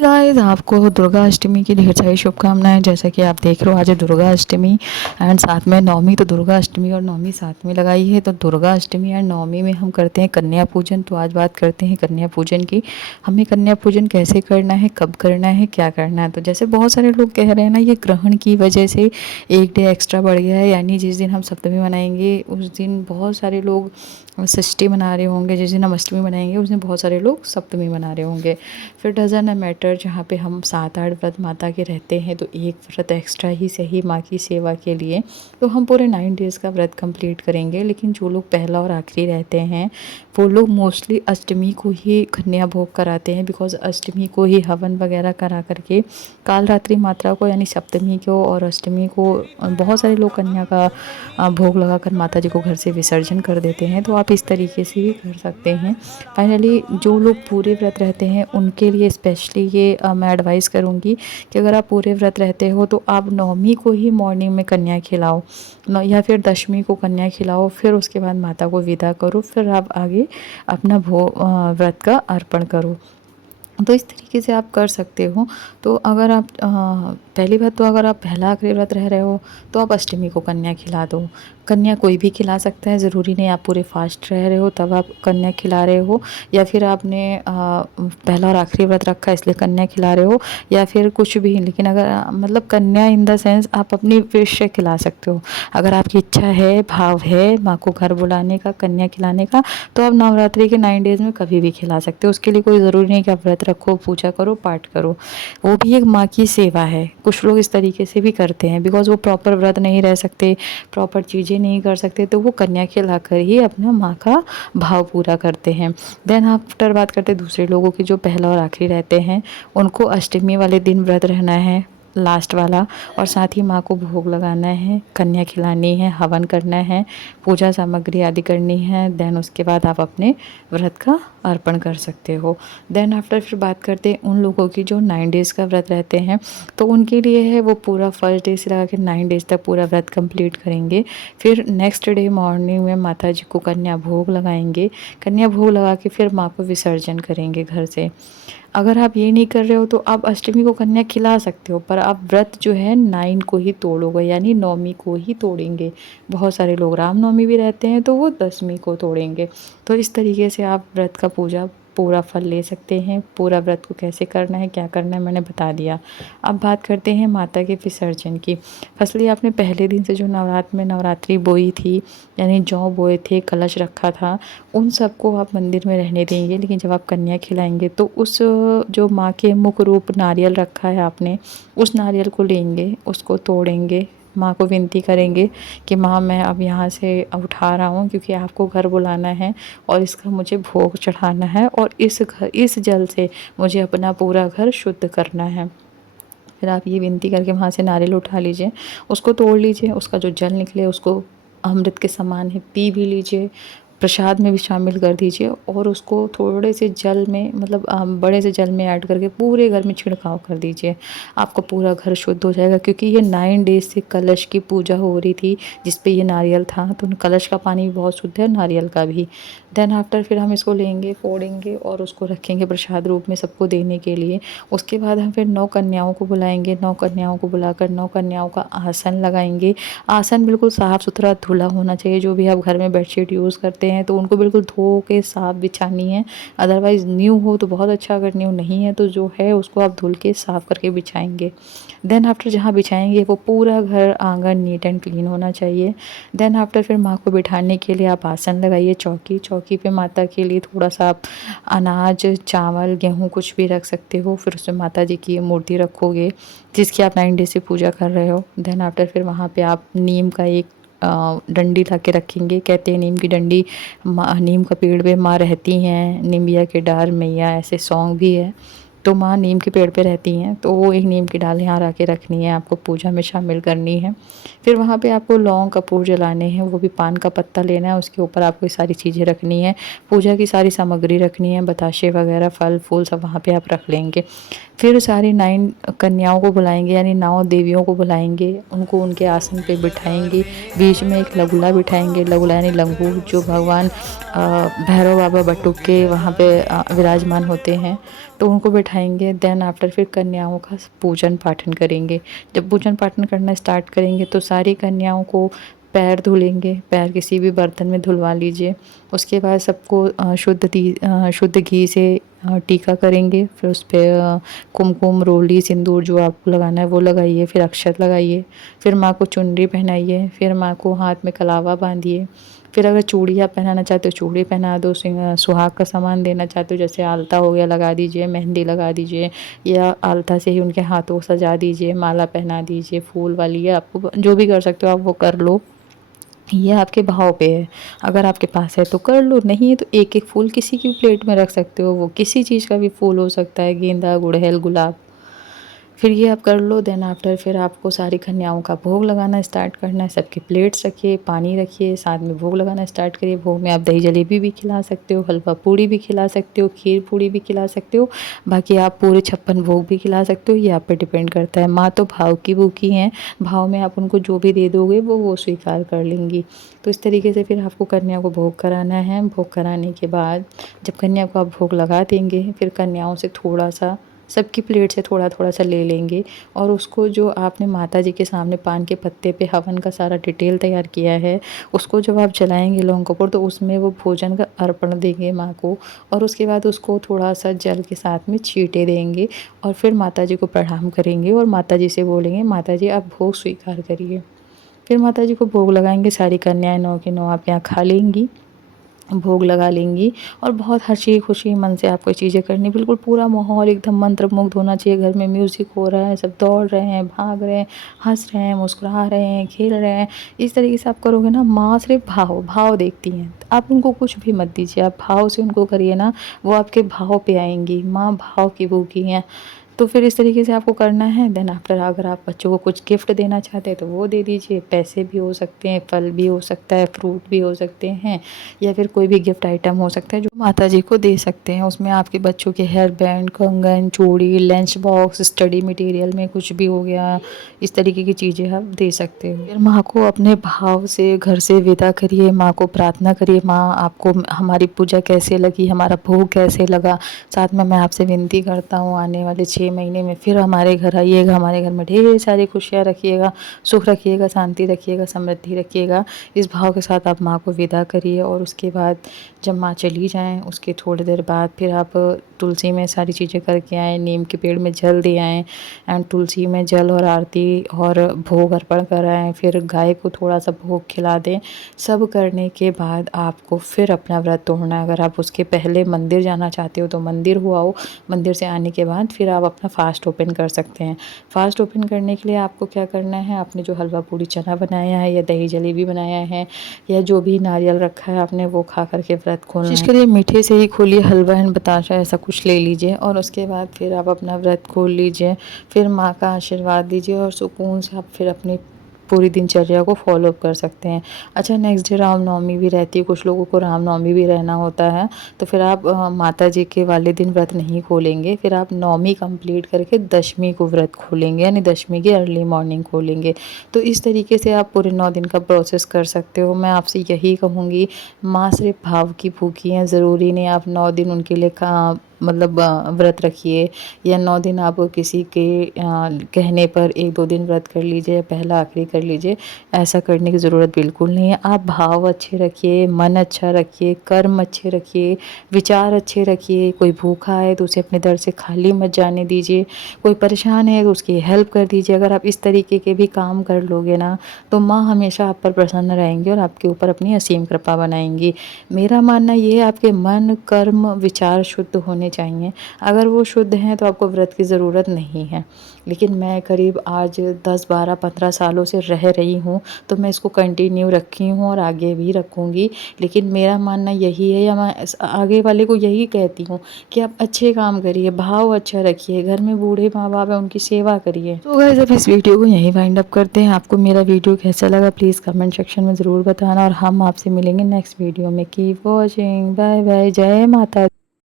Guys, आपको दुर्गा अष्टमी की ढेर सारी शुभकामनाएं। जैसा कि आप देख रहे हो, आज है दुर्गा अष्टमी एंड साथ में नवमी। तो दुर्गा अष्टमी और नवमी साथ में लगाई है। तो दुर्गा अष्टमी एंड नवमी में हम करते हैं कन्या पूजन। तो आज बात करते हैं कन्या पूजन की। हमें कन्या पूजन कैसे करना है, कब करना है, क्या करना है। तो जैसे बहुत सारे लोग कह रहे हैं ना, ये ग्रहण की वजह से एक डे एक्स्ट्रा बढ़ गया है। यानी जिस दिन हम सप्तमी मनाएंगे उस दिन बहुत सारे लोग षष्ठी मना रहे होंगे, जिस दिन हम अष्टमी मनाएंगे उस दिन बहुत सारे लोग सप्तमी मना रहे होंगे। फिर डजन अ मैटर, जहाँ पे हम 7-8 व्रत माता के रहते हैं तो एक व्रत एक्स्ट्रा ही सही माँ की सेवा के लिए। तो हम पूरे 9 डेज़ का व्रत कंप्लीट करेंगे। लेकिन जो लोग पहला और आखिरी रहते हैं वो लोग मोस्टली अष्टमी को ही कन्या भोग कराते हैं। बिकॉज अष्टमी को ही हवन वगैरह करा करके काल रात्रि मात्रा को यानी सप्तमी को और अष्टमी को बहुत सारे लोग कन्या का भोग लगाकर माता जी को घर से विसर्जन कर देते हैं। तो आप इस तरीके से भी कर सकते हैं। फाइनली जो लोग पूरे व्रत रहते हैं उनके लिए स्पेशली ये मैं एडवाइस करूँगी कि अगर आप पूरे व्रत रहते हो तो आप नवमी को ही मॉर्निंग में कन्या खिलाओ या फिर दशमी को कन्या खिलाओ। फिर उसके बाद माता को विदा करो, फिर आप आगे अपना व्रत का अर्पण करो। तो इस तरीके से आप कर सकते हो। तो अगर आप पहली बात तो अगर आप पहला आखिरी व्रत रह रहे हो तो आप अष्टमी को कन्या खिला दो। कन्या कोई भी खिला सकता है, ज़रूरी नहीं आप पूरे फास्ट रह रहे हो तब आप कन्या खिला रहे हो, या फिर आपने पहला और आखिरी व्रत रखा है इसलिए कन्या खिला रहे हो, या फिर कुछ भी। लेकिन अगर मतलब कन्या इन द सेंस आप अपनी विश से खिला सकते हो। अगर आपकी इच्छा है, भाव है माँ को घर बुलाने का, कन्या खिलाने का, तो आप नवरात्रि के 9 डेज़ में कभी भी खिला सकते हो। उसके लिए कोई ज़रूरी नहीं कि आप व्रत रखो, पूजा करो, पाठ करो। वो भी एक माँ की सेवा है। कुछ लोग इस तरीके से भी करते हैं बिकॉज वो प्रॉपर व्रत नहीं रह सकते, प्रॉपर चीज़ें नहीं कर सकते, तो वो कन्या खिलाकर ही अपना माँ का भाव पूरा करते हैं। देन आफ्टर बात करते हैं दूसरे लोगों की जो पहला और आखिरी रहते हैं। उनको अष्टमी वाले दिन व्रत रहना है, लास्ट वाला, और साथ ही माँ को भोग लगाना है, कन्या खिलानी है, हवन करना है, पूजा सामग्री आदि करनी है। देन उसके बाद आप अपने व्रत का अर्पण कर सकते हो। देन आफ्टर फिर बात करते हैं उन लोगों की जो 9 डेज़ का व्रत रहते हैं। तो उनके लिए है वो पूरा फर्स्ट डे से लगा के 9 डेज़ तक पूरा व्रत कंप्लीट करेंगे। फिर नेक्स्ट डे मॉर्निंग में माता जी को कन्या भोग लगाएंगे। कन्या भोग लगा के फिर माँ को विसर्जन करेंगे घर से। अगर आप ये नहीं कर रहे हो तो आप अष्टमी को कन्या खिला सकते हो, पर आप व्रत जो है 9 को ही तोड़ोगे, यानी नवमी को ही तोड़ेंगे। बहुत सारे लोग रामनवमी भी रहते हैं तो वो दशमी को तोड़ेंगे। तो इस तरीके से आप व्रत का पूरा फल ले सकते हैं। पूरा व्रत को कैसे करना है, क्या करना है, मैंने बता दिया। अब बात करते हैं माता के विसर्जन की। फर्स्टली आपने पहले दिन से जो नवरात्र में नवरात्रि बोई थी, यानी जौ बोए थे, कलश रखा था, उन सबको आप मंदिर में रहने देंगे। लेकिन जब आप कन्या खिलाएंगे तो उस जो माँ के मुख रूप नारियल रखा है आपने, उस नारियल को लेंगे, उसको तोड़ेंगे, माँ को विनती करेंगे कि माँ मैं अब यहाँ से उठा रहा हूँ क्योंकि आपको घर बुलाना है और इसका मुझे भोग चढ़ाना है, और इस जल से मुझे अपना पूरा घर शुद्ध करना है। फिर आप ये विनती करके वहाँ से नारियल उठा लीजिए, उसको तोड़ लीजिए, उसका जो जल निकले उसको अमृत के समान है पी भी लीजिए, प्रसाद में भी शामिल कर दीजिए, और उसको थोड़े से जल में मतलब बड़े से जल में ऐड करके पूरे घर में छिड़काव कर दीजिए। आपका पूरा घर शुद्ध हो जाएगा। क्योंकि ये 9 डेज से कलश की पूजा हो रही थी जिस पे ये नारियल था, तो कलश का पानी भी बहुत शुद्ध है, नारियल का भी। देन आफ्टर फिर हम इसको लेंगे, फोड़ेंगे और उसको रखेंगे प्रसाद रूप में सबको देने के लिए। उसके बाद हम फिर 9 कन्याओं को बुलाएंगे। 9 कन्याओं को बुलाकर 9 कन्याओं का आसन लगाएंगे। आसन बिल्कुल साफ़ सुथरा धुला होना चाहिए। जो भी आप घर में बेडशीट यूज़ करते हैं तो उनको बिल्कुल धो के साफ़ बिछानी है। अदरवाइज़ न्यू हो तो बहुत अच्छा, अगर न्यू नहीं है तो जो है उसको आप धुल के साफ़ करके बिछाएंगे। देन आफ्टर जहाँ बिछाएंगे वो पूरा घर आंगन नीट एंड क्लीन होना चाहिए। देन आफ्टर फिर माँ को बिठाने के लिए आप आसन लगाइए, चौकी पे माता के लिए थोड़ा सा आप अनाज, चावल, गेहूँ कुछ भी रख सकते हो। फिर उसमें माता जी की मूर्ति रखोगे जिसकी आप 9 डे से पूजा कर रहे हो। देन आफ्टर फिर वहाँ पे आप नीम का एक डंडी ला के रखेंगे। कहते हैं नीम की डंडी, नीम का पेड़ पे माँ रहती हैं, निमिया के डार मैया, ऐसे सॉन्ग भी है। तो माँ नीम के पेड़ पे रहती हैं, तो वो एक नीम की डाल यहाँ ला के रखनी है, आपको पूजा में शामिल करनी है। फिर वहाँ पे आपको लौंग कपूर जलाने हैं, वो भी पान का पत्ता लेना है, उसके ऊपर आपको ये सारी चीज़ें रखनी है, पूजा की सारी सामग्री रखनी है, बताशे वगैरह फल फूल सब वहाँ पे आप रख लेंगे। फिर सारी 9 कन्याओं को बुलाएंगे, यानी 9 देवियों को बुलाएंगे, उनको उनके आसन पे बिठाएंगे। बीच में एक लगुला बिठाएंगे, लगुला यानी लंगूर, जो भगवान भैरव बाबा बटुक के वहाँ पे विराजमान होते हैं। तो उनको बिठाएंगे। देन आफ्टर फिर कन्याओं का पूजन पाठन करेंगे। जब पूजन पाठन करना स्टार्ट करेंगे तो सारी कन्याओं को पैर धुलेंगे, पैर किसी भी बर्तन में धुलवा लीजिए। उसके बाद सबको शुद्ध घी से टीका करेंगे। फिर उस पर कुमकुम, रोली, सिंदूर जो आपको लगाना है वो लगाइए। फिर अक्षत लगाइए। फिर माँ को चुनरी पहनाइए। फिर माँ को हाथ में कलावा बांधिए। फिर अगर चूड़ी आप पहनाना चाहते हो चूड़ी पहना दो। सुहाग का सामान देना चाहते हो जैसे आलता हो गया लगा दीजिए, मेहंदी लगा दीजिए, या आलता से ही उनके हाथों को सजा दीजिए, माला पहना दीजिए फूल वाली, या आपको जो भी कर सकते हो आप वो कर लो। ये आपके भाव पे है। अगर आपके पास है तो कर लो, नहीं है तो एक एक फूल किसी की प्लेट में रख सकते हो। वो किसी चीज़ का भी फूल हो सकता है, गेंदा, गुड़हल, गुलाब। फिर ये आप कर लो। देन आफ्टर फिर आपको सारी कन्याओं का भोग लगाना स्टार्ट करना है। सबकी प्लेट्स रखिए, पानी रखिए, साथ में भोग लगाना स्टार्ट करिए। भोग में आप दही जलेबी भी खिला सकते हो, हलवा पूड़ी भी खिला सकते हो, खीर पूड़ी भी खिला सकते हो। बाकी आप पूरे 56 भोग भी खिला सकते हो, ये आप पे डिपेंड करता है। माँ तो भाव की भूखी हैं, भाव में आप उनको जो भी दे दोगे वो स्वीकार कर लेंगी। तो इस तरीके से फिर आपको कन्या को भोग कराना है। भोग कराने के बाद जब कन्या को आप भोग लगा देंगे, फिर कन्याओं से थोड़ा सा सबकी प्लेट से थोड़ा थोड़ा सा ले लेंगे, और उसको जो आपने माता जी के सामने पान के पत्ते पे हवन का सारा डिटेल तैयार किया है, उसको जब आप जलाएंगे लौंग कपूर, तो उसमें वो भोजन का अर्पण देंगे माँ को। और उसके बाद उसको थोड़ा सा जल के साथ में छींटे देंगे, और फिर माता जी को प्रणाम करेंगे और माता जी से बोलेंगे माता जी आप भोग स्वीकार करिए। फिर माता जी को भोग लगाएंगे। सारी कन्याएं 9 की 9 आप यहाँ खा लेंगी, भोग लगा लेंगी, और बहुत हँसी खुशी मन से आपको चीज़ें करनी। बिल्कुल पूरा माहौल एकदम मंत्रमुग्ध होना चाहिए। घर में म्यूज़िक हो रहा है, सब दौड़ रहे हैं, भाग रहे हैं, हंस रहे हैं, मुस्कुरा रहे हैं, खेल रहे हैं। इस तरीके से आप करोगे ना, माँ सिर्फ भाव भाव देखती हैं। आप उनको कुछ भी मत दीजिए, आप भाव से उनको करिए ना, वो आपके भाव पे आएंगी। माँ भाव की भूखी हैं। तो फिर इस तरीके से आपको करना है। देन आफ्टर अगर आप बच्चों को कुछ गिफ्ट देना चाहते हैं तो वो दे दीजिए। पैसे भी हो सकते हैं, फल भी हो सकता है, फ्रूट भी हो सकते हैं, या फिर कोई भी गिफ्ट आइटम हो सकता है जो माता जी को दे सकते हैं। उसमें आपके बच्चों के हेयर बैंड, कंगन, चूड़ी, लंच बॉक्स, स्टडी मटेरियल में कुछ भी हो गया, इस तरीके की चीज़ें आप दे सकते हो। फिर माँ को अपने भाव से घर से विदा करिए। माँ को प्रार्थना करिए, माँ आपको हमारी पूजा कैसे लगी, हमारा भोग कैसे लगा। साथ में मैं आपसे विनती करता हूँ आने वाले 6 महीने में फिर हमारे घर आइएगा, हमारे घर में ढेर सारी खुशियाँ रखिएगा, सुख रखिएगा, शांति रखिएगा, समृद्धि रखिएगा। इस भाव के साथ आप माँ को विदा करिए। और उसके बाद जब माँ चली जाएं, उसके थोड़ी देर बाद फिर आप तुलसी में सारी चीज़ें करके आएँ, नीम के पेड़ में जल दे आएँ, एंड तुलसी में जल और आरती और भोग अर्पण कराएँ। फिर गाय को थोड़ा सा भोग खिला दें। सब करने के बाद आपको फिर अपना व्रत तोड़ना है। अगर आप उसके पहले मंदिर जाना चाहते हो तो मंदिर हो आओ। मंदिर से आने के बाद फिर आप अपना फास्ट ओपन कर सकते हैं। फास्ट ओपन करने के लिए आपको क्या करना है, आपने जो हलवा पूड़ी चना बनाया है, या दही जलेबी बनाया है, या जो भी नारियल रखा है आपने, वो खा करके व्रत खोलना है। कोशिश करिए मीठे से ही खोलिए, हलवा एंड बताशा ऐसा कुछ ले लीजिए, और उसके बाद फिर आप अपना व्रत खोल लीजिए। फिर माँ का आशीर्वाद लीजिए, और सुकून से आप फिर अपनी पूरी दिनचर्या को फॉलो कर सकते हैं। अच्छा, नेक्स्ट डे रामनवमी भी रहती है, कुछ लोगों को रामनवमी भी रहना होता है, तो फिर आप माता जी के वाले दिन व्रत नहीं खोलेंगे। फिर आप नवमी कंप्लीट करके दशमी को व्रत खोलेंगे, यानी दशमी की अर्ली मॉर्निंग खोलेंगे। तो इस तरीके से आप पूरे 9 दिन का प्रोसेस कर सकते हो। मैं आपसे यही कहूँगी, माँ सिर्फ भाव की भूखी हैं। ज़रूरी नहीं आप 9 दिन उनके लिए मतलब व्रत रखिए, या 9 दिन आप किसी के कहने पर 1-2 दिन व्रत कर लीजिए, या पहला आखिरी कर लीजिए। ऐसा करने की ज़रूरत बिल्कुल नहीं है। आप भाव अच्छे रखिए, मन अच्छा रखिए, कर्म अच्छे रखिए, विचार अच्छे रखिए। कोई भूखा है तो उसे अपने दर से खाली मत जाने दीजिए, कोई परेशान है तो उसकी हेल्प कर दीजिए। अगर आप इस तरीके के भी काम कर लोगे ना, तो माँ हमेशा आप पर प्रसन्न रहेंगी और आपके ऊपर अपनी असीम कृपा बनाएंगी। मेरा मानना ये है, आपके मन, कर्म, विचार शुद्ध होने चाहिए। अगर वो शुद्ध हैं तो आपको व्रत की ज़रूरत नहीं है। लेकिन मैं करीब आज 10, 12, 15 सालों से रह रही हूँ, तो मैं इसको कंटिन्यू रखी हूँ और आगे भी रखूँगी। लेकिन मेरा मानना यही है, या मैं आगे वाले को यही कहती हूँ कि आप अच्छे काम करिए, भाव अच्छा रखिए, घर में बूढ़े माँ बाप हैं उनकी सेवा करिए। तो गाइस, अब इस वीडियो को यहीं वाइंड अप करते हैं। आपको मेरा वीडियो कैसा लगा प्लीज़ कमेंट सेक्शन में ज़रूर बताना, और हम आपसे मिलेंगे नेक्स्ट वीडियो में। कीप वॉचिंग, बाय बाय, जय माता।